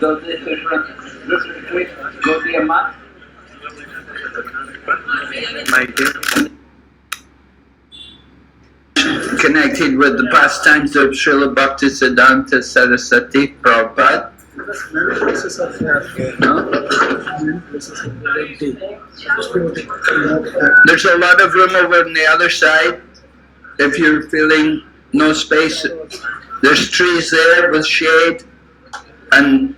So this retreat will be a month? Connected with the pastimes of Srila Baktisiddhanta Sarasvati Prabhupada. No? There's a lot of room over on the other side. If you're feeling no space, there's trees there with shade and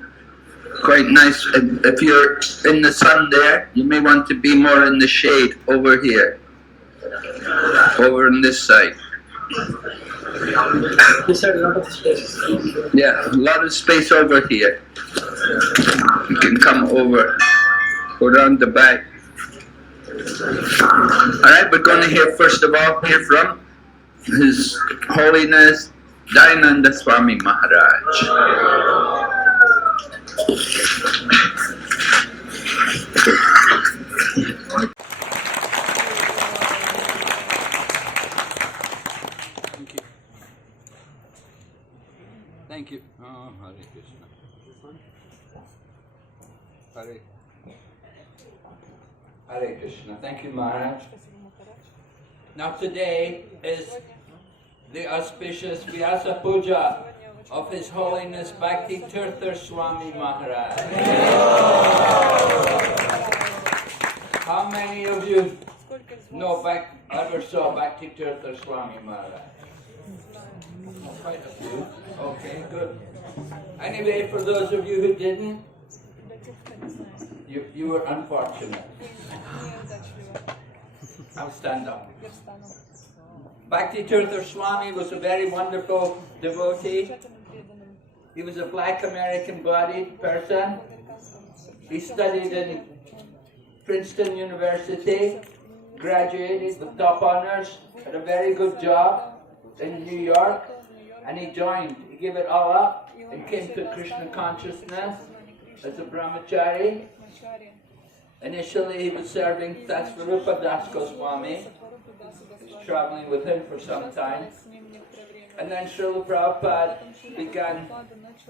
quite nice. If you're in the sun there, you may want to be more in the shade over here, over on this side. Yeah, a lot of space over here. You can come over, go around the back. Alright, we're going to hear first of all from His Holiness Dayananda Swami Maharaj. Thank you. Oh, Hare Krishna. Hare Krishna. Thank you, Maharaj. Now today is the auspicious Vyasa Puja of His Holiness Baktisiddhanta Swami Maharaj. How many of you know ever saw Baktisiddhanta Swami Maharaj? Quite a few. Okay, good. Anyway, for those of you who didn't, you were unfortunate. I'll stand up. Baktisiddhanta Swami was a very wonderful devotee. He was a black American-bodied person. He studied in Princeton University, graduated with top honors, had a very good job in New York, and he gave it all up and came to Krishna consciousness as a brahmachari. Initially he was serving Tatsvarupa Das Goswami. He was traveling with him for some time. And then Srila Prabhupada began,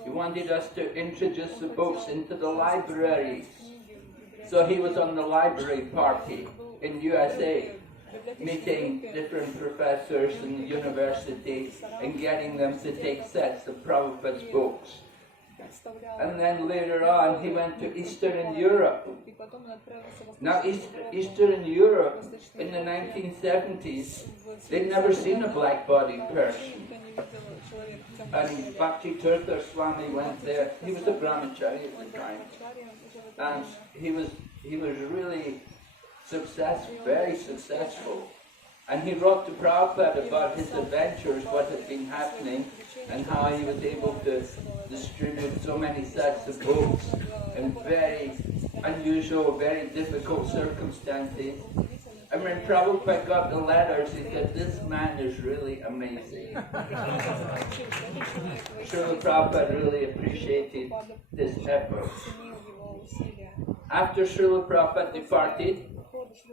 he wanted us to introduce the books into the libraries. So he was on the library party in USA, meeting different professors in the university and getting them to take sets of Prabhupada's books. And then later on he went to Eastern Europe. Now Eastern Europe in the 1970s, they'd never seen a black-bodied person. And Baktisiddhanta Swami went there. He was a brahmachari at the time. And he was really very successful. And he wrote to Prabhupada about his adventures, what had been happening, and how he was able to distribute so many sets of books in very unusual, very difficult circumstances. And when Prabhupada got the letters, he said, "This man is really amazing." Srila Prabhupada really appreciated this effort. After Srila Prabhupada departed,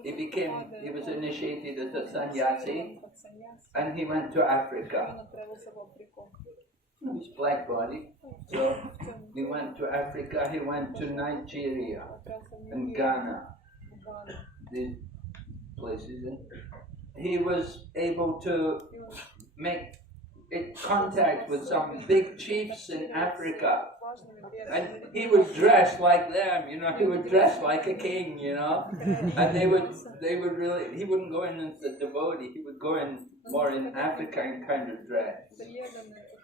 he was initiated as a sannyasi, and he went to Africa. He was black-bodied, so he went to Africa, he went to Nigeria and Ghana, these places. He was able to make contact with some big chiefs in Africa. And he would dress like them, he would dress like a king, and they would really, he wouldn't go in as a devotee, he would go in more in African kind of dress.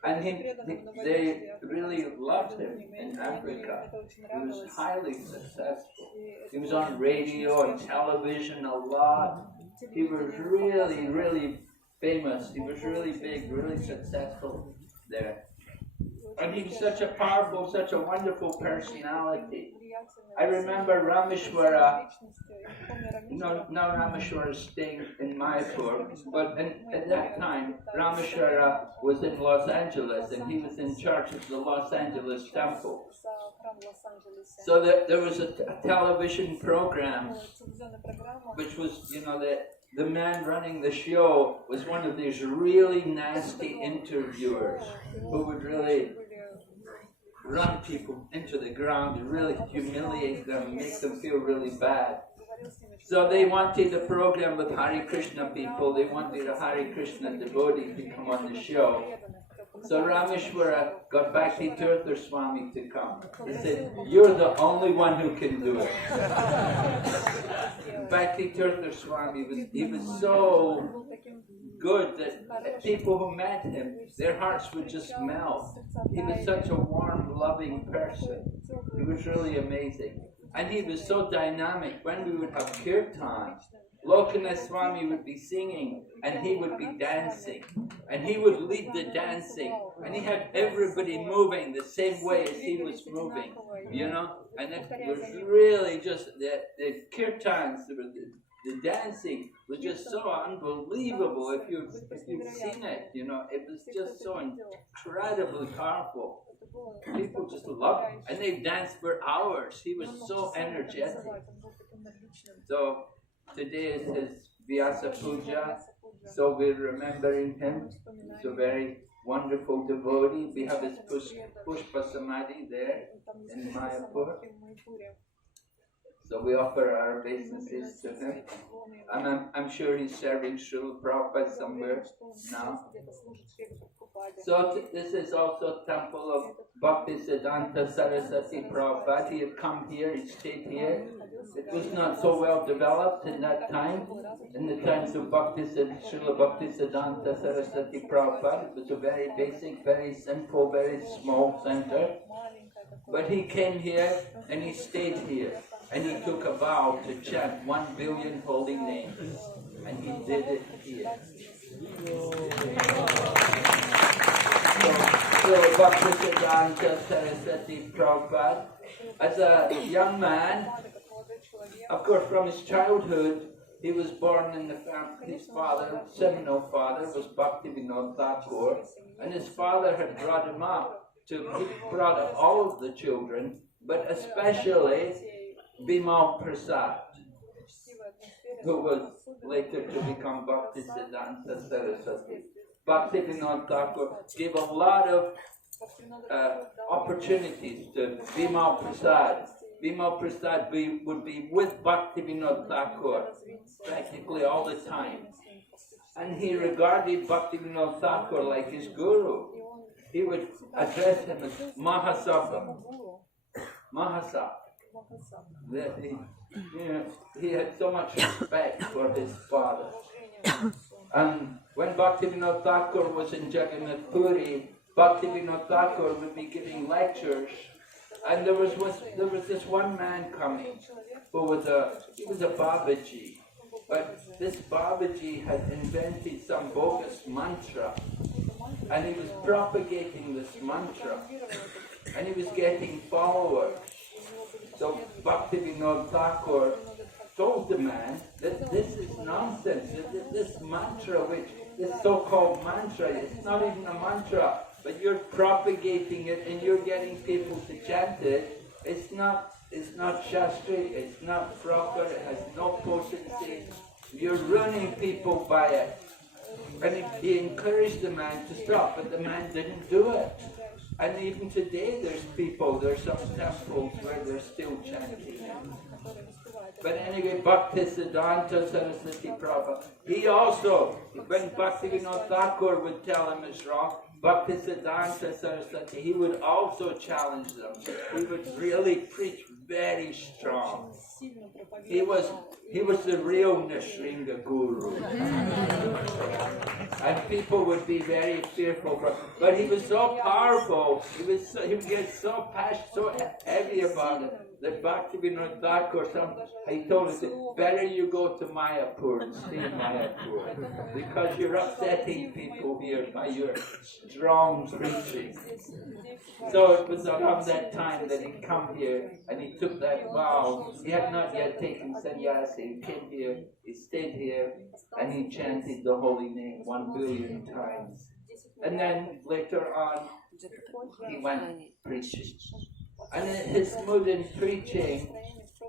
And they really loved him in Africa. He was highly successful. He was on radio and television a lot. He was really, really famous. He was really big, really successful there. And he was such a powerful, such a wonderful personality. I remember Rameshwara, now Rameshwara is staying in Mayapur, but at that time Rameshwara was in Los Angeles and he was in charge of the Los Angeles temple. So there was a television program which was, the man running the show was one of these really nasty interviewers who would really run people into the ground and really humiliate them, make them feel really bad. So they wanted a program with Hare Krishna people, they wanted a Hare Krishna devotee to come on the show. So Rameshwara got Baktisiddhanta Sarasvati to come. He said, "You're the only one who can do it." Baktisiddhanta Sarasvati he was so good that people who met him, their hearts would just melt. He was such a warm, loving person. He was really amazing. And he was so dynamic. When we would have kirtan, Lokanath Swami would be singing and he would be dancing. And he would lead the dancing. And he had everybody moving the same way as he was moving. And it was really just, the kirtans, the dancing was just so unbelievable. If you've seen it, it was just so incredibly powerful. People just loved it. And they danced for hours. He was so energetic. So today is his Vyasa Puja, so we're remembering him. He's a very wonderful devotee. We have his Pushpa Samadhi there in Mayapur. So we offer our obeisances to him. And I'm sure he's serving Srila Prabhupada somewhere now. So this is also temple of Baktisiddhanta Sarasvati Prabhupada. He had come here, he stayed here. It was not so well developed in that time. In the times of Srila Baktisiddhanta Sarasvati Prabhupada, it was a very basic, very simple, very small center. But he came here and he stayed here. And he took a vow to chant 1 billion holy names. And he did it here. So Baktisiddhanta Sarasvati Prabhupada, as a young man, of course from his childhood, he was born in the family, his father, seminal father, was Bhaktivinoda Thakur, and his father had brought him up. He brought up all of the children, but especially Bimal Prasad, who was later to become Baktisiddhanta Sarasvati. Bhaktivinoda Thakur gave a lot of opportunities to Bimal Prasad. Bimal Prasad would be with Bhaktivinoda Thakur practically all the time. And he regarded Bhaktivinoda Thakur like his guru. He would address him as Mahasabha. Mahasabha. He had so much respect for his father. And when Bhaktivinoda Thakur was in Jagannath Puri, Bhaktivinoda Thakur would be giving lectures, and there was this one man coming who was a Babaji, but this Babaji had invented some bogus mantra, and he was propagating this mantra, and he was getting followers. So Bhaktivinoda Thakur told the man that this is nonsense, that this mantra, this so-called mantra, it's not even a mantra, but you're propagating it and you're getting people to chant it. It's not Shastri, it's not proper, it has no potency. You're ruining people by it. And he encouraged the man to stop, but the man didn't do it. And even today there's some temples where they're still chanting it. But anyway, Baktisiddhanta Sarasvati Prabhupada, he also, when Bhaktivinoda Thakur would tell him it's wrong, Baktisiddhanta Sarasvati, he would also challenge them. He would really preach very strong. He was the real Nrsinga Guru. And people would be very fearful. But he was so powerful, he would get so passionate, so heavy about it, that Baktisiddhanta Thakur, he told us that better you go to Mayapur and stay in Mayapur because you're upsetting people here by your strong preaching. So it was around that time that he come here and he took that vow. He had not yet taken sannyasi. He came here, he stayed here, and he chanted the holy name 1 billion times. And then later on, he went preaching. And his mood in preaching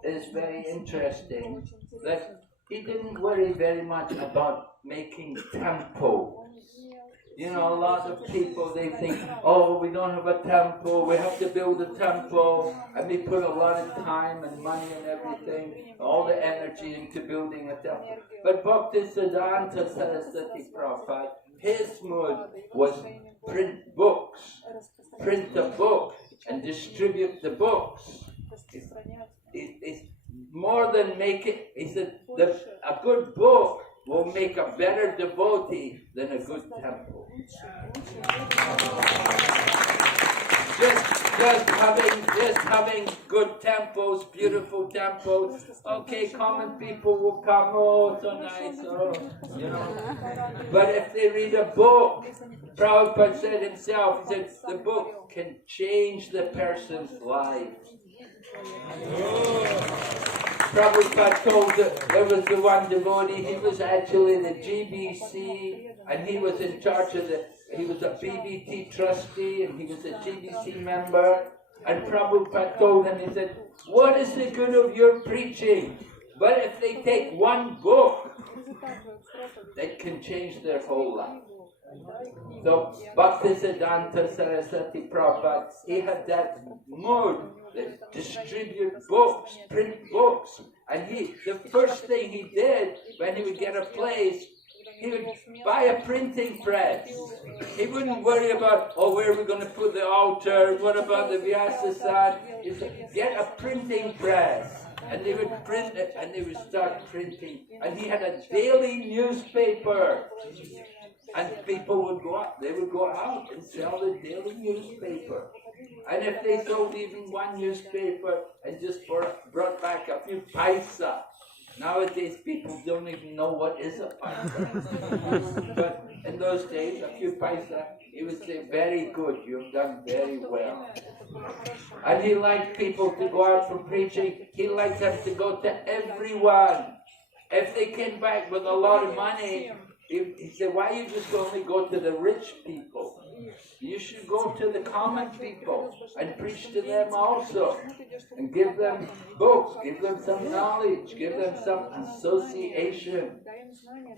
is very interesting, that he didn't worry very much about making temple. You know, a lot of people, they think, oh, we don't have a temple, we have to build a temple, and they put a lot of time and money and everything, all the energy into building a temple. But Baktisiddhanta Sarasvati Prabhupada, his mood was print books, print a book and distribute the books. It's more than make it, he said, a good book will make a better devotee than a good temple. Just having good temples, beautiful temples. Okay, common people will come, oh, so nice, oh, you know. But if they read a book, Prabhupada said himself, he said, the book can change the person's life. Prabhupada told that there was the one devotee, he was actually the GBC, and he was in charge of he was a BBT trustee, and he was a GBC member, and Prabhupada told him, he said, what is the good of your preaching? But if they take one book, that can change their whole life. So, Baktisiddhanta Sarasvati Prabhupada, he had that mood, that distribute books, print books. And the first thing he did when he would get a place, he would buy a printing press. He wouldn't worry about, oh, where are we going to put the altar? What about the Vyasasad? He said, get a printing press. And they would print it, and they would start printing. And he had a daily newspaper. And people would go out, they would go out and sell the daily newspaper. And if they sold even one newspaper and just brought back a few paisa, nowadays people don't even know what is a paisa. But in those days, a few paisa, he would say, very good, you've done very well. And he liked people to go out for preaching. He liked them to go to everyone. If they came back with a lot of money, he said, why you just only go to the rich people? You should go to the common people and preach to them also. And give them books, give them some knowledge, give them some association.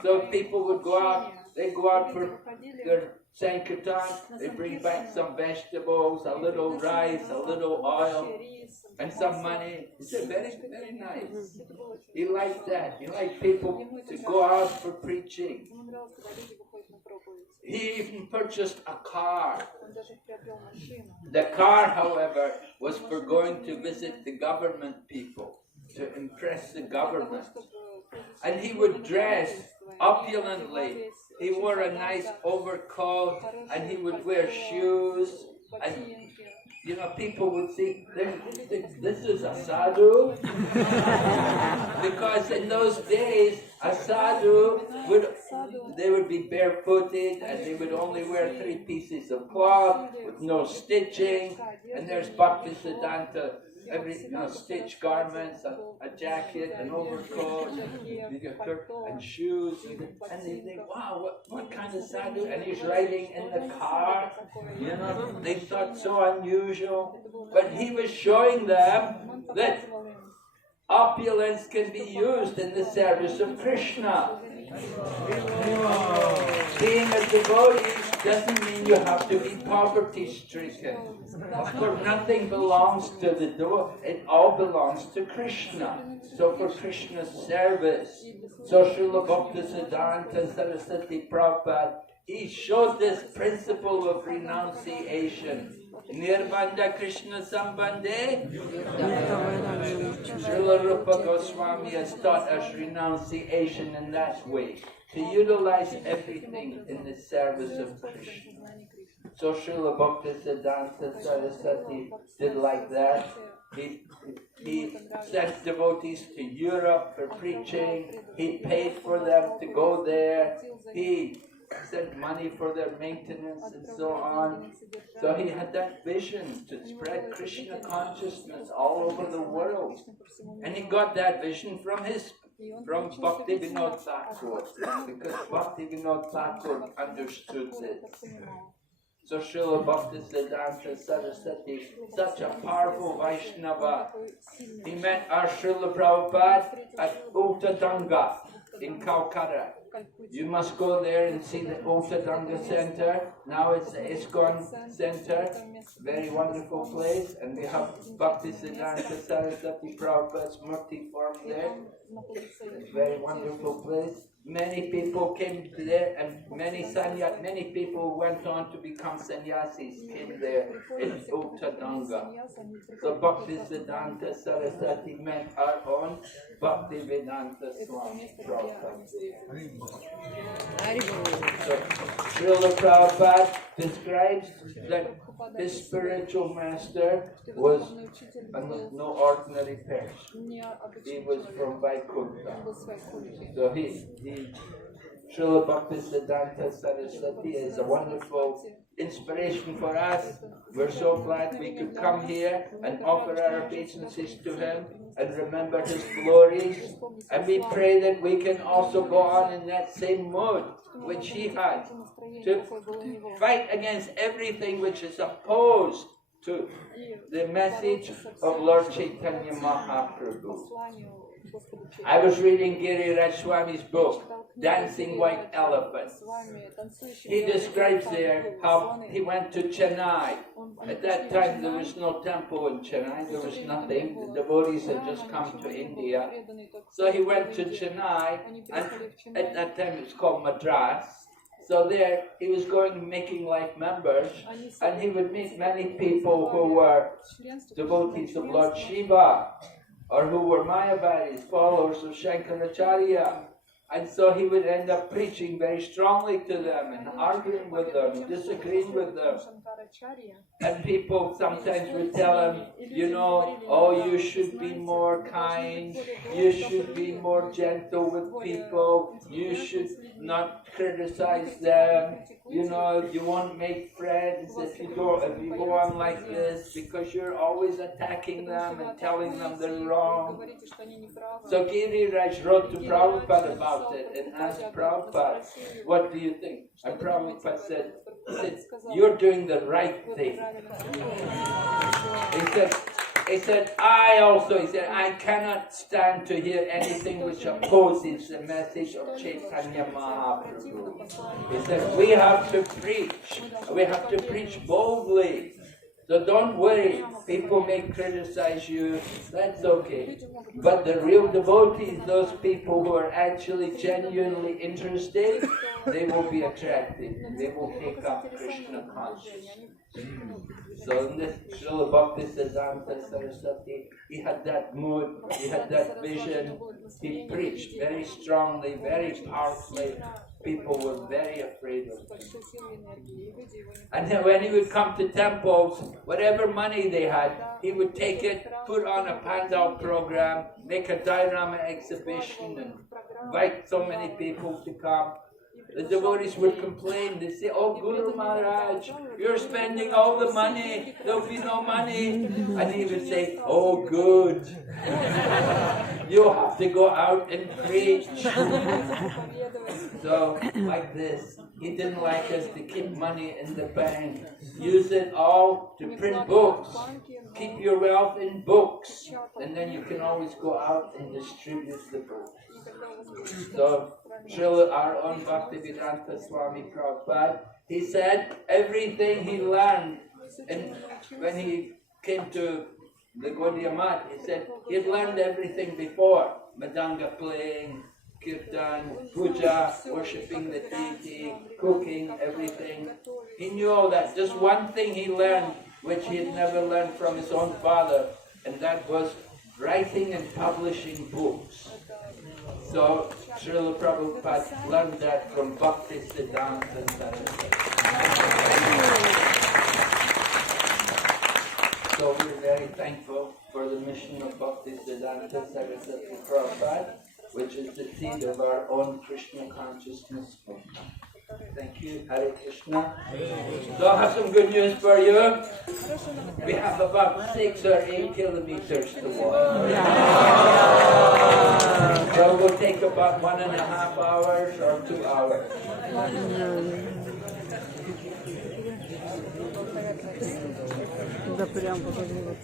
So people would go out, they go out for their Sankirtan, they bring back some vegetables, a little rice, a little oil, and some money. He said, very, very nice. He liked that. He liked people to go out for preaching. He even purchased a car. The car, however, was for going to visit the government people, to impress the government. And he would dress opulently. He wore a nice overcoat, and he would wear shoes. And, you know, people would see, this is a sadhu. Because in those days, a sadhu they would be barefooted, and they would only wear 3 pieces of cloth with no stitching. And there's Baktisiddhanta, stitched garments, a jacket, an overcoat, and shoes. And they think, wow, what kind of sadhu? And he's riding in the car. You know, they thought so unusual. But he was showing them that opulence can be used in the service of Krishna. Being a devotee doesn't mean you have to be poverty-stricken. Of course, nothing belongs to the devotee. It all belongs to Krishna. So for Krishna's service, so Srila Baktisiddhanta Sarasvati Prabhupada, he showed this principle of renunciation. Nirbandha Krishna Sambandhe. Srila Rupa Goswami has taught us renunciation in that way, to utilize everything in the service of Krishna. So Srila Baktisiddhanta Sarasvati did like that, He sent devotees to Europe for preaching. He paid for them to go there. He sent money for their maintenance and so on. So he had that vision to spread Krishna consciousness all over the world. And he got that vision from Bhaktivinoda Thakur, because Bhaktivinoda Thakur understood it. So Srila Baktisiddhanta Sarasvati, such a powerful Vaishnava, he met our Srila Prabhupada at Uttadanga in Calcutta. You must go there and see the Uttadanga Center. Now it's the ISKCON Center, very wonderful place, and we have Baktisiddhanta Sarasvati Prabhupada's Murti form there. Very wonderful place. Many people came there, and many people went on to become sannyasis, came there in Uttadanga. So Baktisiddhanta Sarasvati met our own Bhaktivedanta Swami Prabhupada. So Srila Prabhupada describes that his spiritual master was no ordinary person. He was from Vaikuntha. So Srila Baktisiddhanta Sarasvati is a wonderful inspiration for us. We're so glad we could come here and offer our obeisances to him and remember his glories. And we pray that we can also go on in that same mood which he had, to fight against everything which is opposed to the message of Lord Chaitanya Mahaprabhu. I was reading Giriraj Swami's book, Dancing White Elephants. He describes there how he went to Chennai. At that time there was no temple in Chennai, there was nothing. The devotees had just come to India. So he went to Chennai, and at that time it's called Madras. So there he was going making life members, and he would meet many people who were devotees of Lord Shiva, or who were Mayavadis, followers of Shankaracharya. And so he would end up preaching very strongly to them and arguing with them, disagreeing with them. And people sometimes would tell him, oh, you should be more kind, you should be more gentle with people, you should not criticize them, you won't make friends if you go on like this, because you're always attacking them and telling them they're wrong. So Giriraj wrote to Prabhupada about it and asked Prabhupada, what do you think? And Prabhupada said, you're doing the right thing. He said, I cannot stand to hear anything which opposes the message of Chaitanya Mahaprabhu. He said, we have to preach boldly. So don't worry, people may criticize you, that's okay. But the real devotees, those people who are actually genuinely interested, they will be attracted. They will take up Krishna consciousness. So in this Srila Baktisiddhanta Sarasvati, he had that mood, he had that vision. He preached very strongly, very powerfully. People were very afraid of him. And then when he would come to temples, whatever money they had, he would take it, put on a Pandal program, make a diorama exhibition, and invite so many people to come. The devotees would complain, they say, oh Guru Maharaj, you're spending all the money, there'll be no money. And he would say, oh good, you'll have to go out and preach. So, like this, he didn't like us to keep money in the bank. Use it all to print books. Keep your wealth in books, and then you can always go out and distribute the books. So, Srila our own Bhaktivedanta Swami Prabhupada, he said everything he learned, and when he came to the Gaudiya Math, he said he had learned everything before, Madanga playing, Kirtan, puja, worshipping the deity, cooking, everything. He knew all that. Just one thing he learned, which he had never learned from his own father, and that was writing and publishing books. So Srila Prabhupada learned that from Baktisiddhanta Sarasvati. So we're very thankful for the mission of Baktisiddhanta Sarasvati Prabhupada, which is the seed of our own Krishna consciousness movement. Thank you. Hare Krishna. So I have some good news for you. We have about 6 or 8 kilometers to walk. So we'll take about 1.5 hours or 2 hours. Туда прям показывала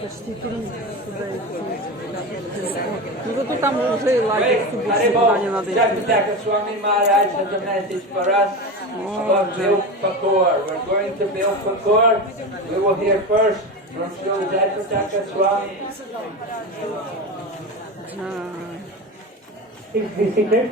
почти 3 туда идти. Ну зато там уже и лагерь туда не надо идти. Baktisiddhanta Swami Maharaj has a message for us about Baktisiddhanta. We're going to Baktisiddhanta. We will hear first from Baktisiddhanta Swami. Please be seated.